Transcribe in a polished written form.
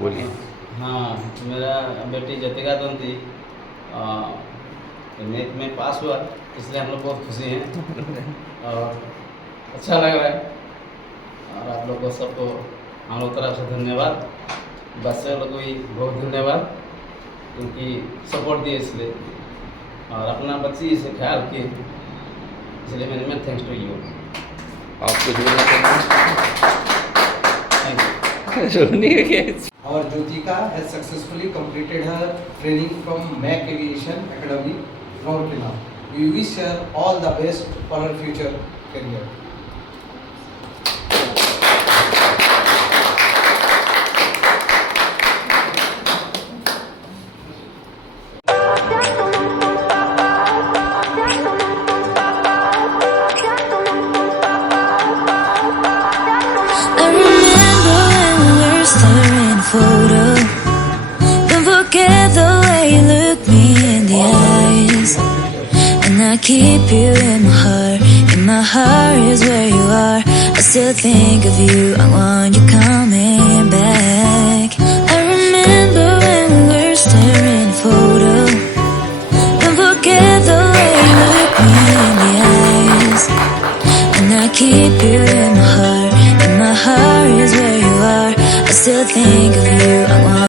बोलिए। हाँ, मेरा बेटी ज्योतिका तंती नेट में पास हुआ, इसलिए हम लोग बहुत खुशी हैं और अच्छा लग रहा है। और आप लोग को सबको हम लोग तरफ से धन्यवाद, बच्चे लोग को भी बहुत धन्यवाद क्योंकि सपोर्ट दिए इसलिए, और अपना बच्ची से ख्याल किए, इसलिए मैं थैंक्स टू यू। आप कुछ बोलना चाहेंगे? Our Jyotika has successfully completed her training from Mac Aviation Academy, Rourkela. We wish her all the best for her future career. Photo. Don't forget the way you look me in the eyes. And I keep you in my heart is where you are. I still think of you, I want you coming back. I remember when we were staring photo. Don't forget the way you look me in the eyes. And I keep you in my heart is where you are. I still think of you, I want